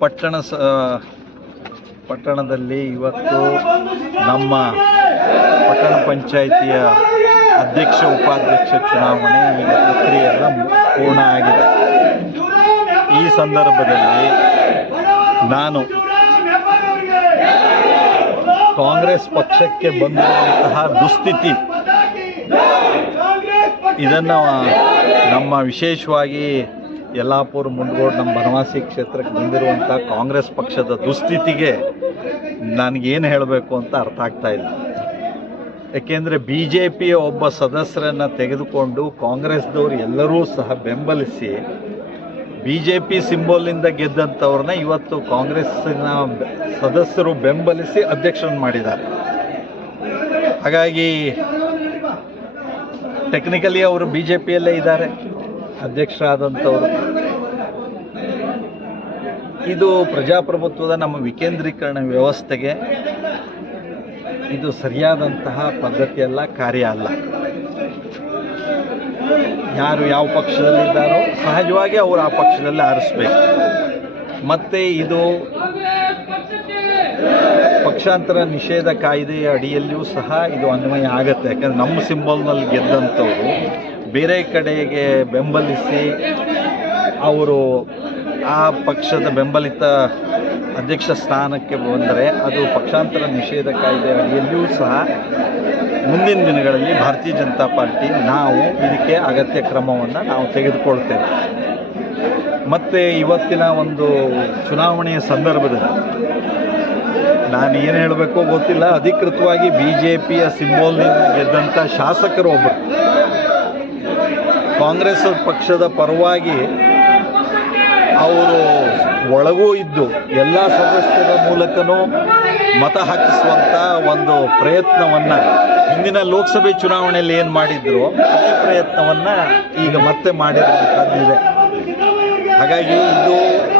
ಪಟ್ಟಣ ಪಟ್ಟಣದಲ್ಲಿ ಇವತ್ತು ನಮ್ಮ ಪಟ್ಟಣ ಪಂಚಾಯಿತಿಯ ಅಧ್ಯಕ್ಷ, ಉಪಾಧ್ಯಕ್ಷ ಚುನಾವಣೆ ಈಗ ಪ್ರಕ್ರಿಯೆ ಎಲ್ಲ ಪೂರ್ಣ ಆಗಿದೆ. ಈ ಸಂದರ್ಭದಲ್ಲಿ ನಾನು ಕಾಂಗ್ರೆಸ್ ಪಕ್ಷಕ್ಕೆ ಬಂದಿರುವಂತಹ ದುಸ್ಥಿತಿ, ಇದನ್ನು ನಮ್ಮ ವಿಶೇಷವಾಗಿ ಯಲ್ಲಾಪುರ, ಮುಂಡ್ಗೋಡು ನಮ್ಮ ಬನವಾಸಿ ಕ್ಷೇತ್ರಕ್ಕೆ ಬಂದಿರುವಂಥ ಕಾಂಗ್ರೆಸ್ ಪಕ್ಷದ ದುಸ್ಥಿತಿಗೆ ನನಗೇನು ಹೇಳಬೇಕು ಅಂತ ಅರ್ಥ ಆಗ್ತಾ ಇಲ್ಲ. ಏಕೆಂದರೆ ಬಿ ಜೆ ಪಿಯ ಒಬ್ಬ ಸದಸ್ಯರನ್ನು ತೆಗೆದುಕೊಂಡು ಕಾಂಗ್ರೆಸ್ದವರು ಎಲ್ಲರೂ ಸಹ ಬೆಂಬಲಿಸಿ ಬಿ ಜೆ ಪಿ ಸಿಂಬೋಲಿಂದ ಗೆದ್ದಂಥವ್ರನ್ನ ಇವತ್ತು ಕಾಂಗ್ರೆಸ್ಸಿನ ಸದಸ್ಯರು ಬೆಂಬಲಿಸಿ ಅಧ್ಯಕ್ಷರನ್ನು ಮಾಡಿದ್ದಾರೆ. ಹಾಗಾಗಿ ಟೆಕ್ನಿಕಲಿ ಅವರು ಬಿ ಜೆ ಪಿಯಲ್ಲೇ ಇದ್ದಾರೆ. ಅಧ್ಯಕ್ಷರಾದಂಥವರು. ಇದು ಪ್ರಜಾಪ್ರಭುತ್ವದ ನಮ್ಮ ವಿಕೇಂದ್ರೀಕರಣ ವ್ಯವಸ್ಥೆಗೆ ಇದು ಸರಿಯಾದಂತಹ ಪದ್ಧತಿಯಲ್ಲ, ಕಾರ್ಯ ಅಲ್ಲ. ಯಾರು ಯಾವ ಪಕ್ಷದಲ್ಲಿದ್ದಾರೋ ಸಹಜವಾಗಿ ಅವರು ಆ ಪಕ್ಷದಲ್ಲಿ ಆರಿಸ್ಬೇಕು. ಮತ್ತು ಇದು ಪಕ್ಷಾಂತರ ನಿಷೇಧ ಕಾಯ್ದೆಯ ಅಡಿಯಲ್ಲಿಯೂ ಸಹ ಇದು ಅನ್ವಯ ಆಗುತ್ತೆ. ಯಾಕಂದರೆ ನಮ್ಮ ಸಿಂಬಲ್ನಲ್ಲಿ ಗೆದ್ದಂಥವ್ರು ಬೇರೆ ಕಡೆಗೆ ಬೆಂಬಲಿಸಿ ಅವರು ಆ ಪಕ್ಷದ ಬೆಂಬಲಿತ ಅಧ್ಯಕ್ಷ ಸ್ಥಾನಕ್ಕೆ ಬಂದರೆ ಅದು ಪಕ್ಷಾಂತರ ನಿಷೇಧ ಕಾಯ್ದೆ ಅಡಿಯಲ್ಲಿಯೂ ಸಹ ಮುಂದಿನ ದಿನಗಳಲ್ಲಿ ಭಾರತೀಯ ಜನತಾ ಪಾರ್ಟಿ, ನಾವು ಇದಕ್ಕೆ ಅಗತ್ಯ ಕ್ರಮವನ್ನು ನಾವು ತೆಗೆದುಕೊಳ್ತೇವೆ. ಮತ್ತು ಇವತ್ತಿನ ಒಂದು ಚುನಾವಣೆಯ ಸಂದರ್ಭದಲ್ಲಿ ನಾನು ಏನು ಹೇಳಬೇಕೋ ಗೊತ್ತಿಲ್ಲ. ಅಧಿಕೃತವಾಗಿ ಬಿ ಜೆ ಪಿಯ ಸಿಂಬೋಲ್ನಿಂದ ಗೆದ್ದಂಥ ಶಾಸಕರು ಒಬ್ಬರು ಕಾಂಗ್ರೆಸ್ ಪಕ್ಷದ ಪರವಾಗಿ ಅವರು ಒಳಗೂ ಇದ್ದು ಎಲ್ಲ ಸದಸ್ಯರ ಮೂಲಕನೂ ಮತ ಹಾಕಿಸುವಂಥ ಒಂದು ಪ್ರಯತ್ನವನ್ನು ಹಿಂದಿನ ಲೋಕಸಭೆ ಚುನಾವಣೆಯಲ್ಲಿ ಏನು ಮಾಡಿದ್ರು, ಅದೇ ಪ್ರಯತ್ನವನ್ನು ಈಗ ಮತ್ತೆ ಮಾಡಿರುವಂಥದ್ದಿದೆ ಹಾಗಾಗಿ ಇದು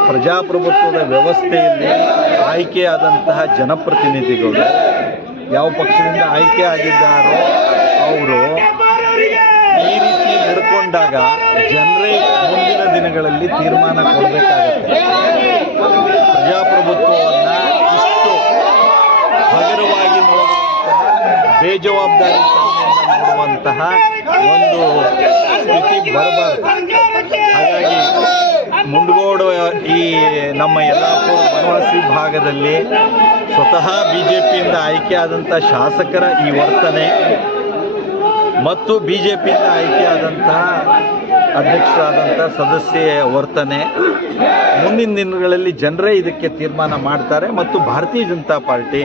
ಪ್ರಜಾಪ್ರಭುತ್ವದ ವ್ಯವಸ್ಥೆಯಲ್ಲಿ ಆಯ್ಕೆಯಾದಂತಹ ಜನಪ್ರತಿನಿಧಿಗಳು, ಯಾವ ಪಕ್ಷದಿಂದ ಆಯ್ಕೆ ಆಗಿದ್ದಾರೋ, ಅವರು ನಡ್ಕೊಂಡಾಗ ಜನರೇ ಮುಂದಿನ ದಿನಗಳಲ್ಲಿ ತೀರ್ಮಾನ ಕೊಡಬೇಕಾಗತ್ತೆ. ಪ್ರಜಾಪ್ರಭುತ್ವವನ್ನು ಇಷ್ಟು ಹಗುರವಾಗಿ ನೋಡುವಂತಹ, ಬೇಜವಾಬ್ದಾರಿ ನೋಡುವಂತಹ ಒಂದು ಸ್ಥಿತಿ ಬರಬಾರದು. ಹಾಗಾಗಿ ಮುಂಡಗೋಡು ಈ ನಮ್ಮ ಯಲ್ಲಾಪುರ ಬನವಾಸಿ ಭಾಗದಲ್ಲಿ ಸ್ವತಃ ಬಿ ಜೆ ಪಿಯಿಂದ ಆಯ್ಕೆಯಾದಂಥ ಶಾಸಕರ ಈ ವರ್ತನೆ ಮತ್ತು ಬಿ ಜೆ ಪಿಯಿಂದ ಆಯ್ಕೆಯಾದಂತಹ ಅಧ್ಯಕ್ಷರಾದಂಥ ಸದಸ್ಯ ವರ್ತನೆ. ಮುಂದಿನ ದಿನಗಳಲ್ಲಿ ಜನರೇ ಇದಕ್ಕೆ ತೀರ್ಮಾನ ಮಾಡ್ತಾರೆ ಮತ್ತು ಭಾರತೀಯ ಜನತಾ ಪಾರ್ಟಿ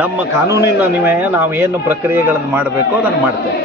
ನಮ್ಮ ಕಾನೂನಿನ ಅನ್ವಯ ನಾವು ಏನು ಪ್ರಕ್ರಿಯೆಗಳನ್ನು ಮಾಡಬೇಕು ಅದನ್ನು ಮಾಡ್ತೇವೆ.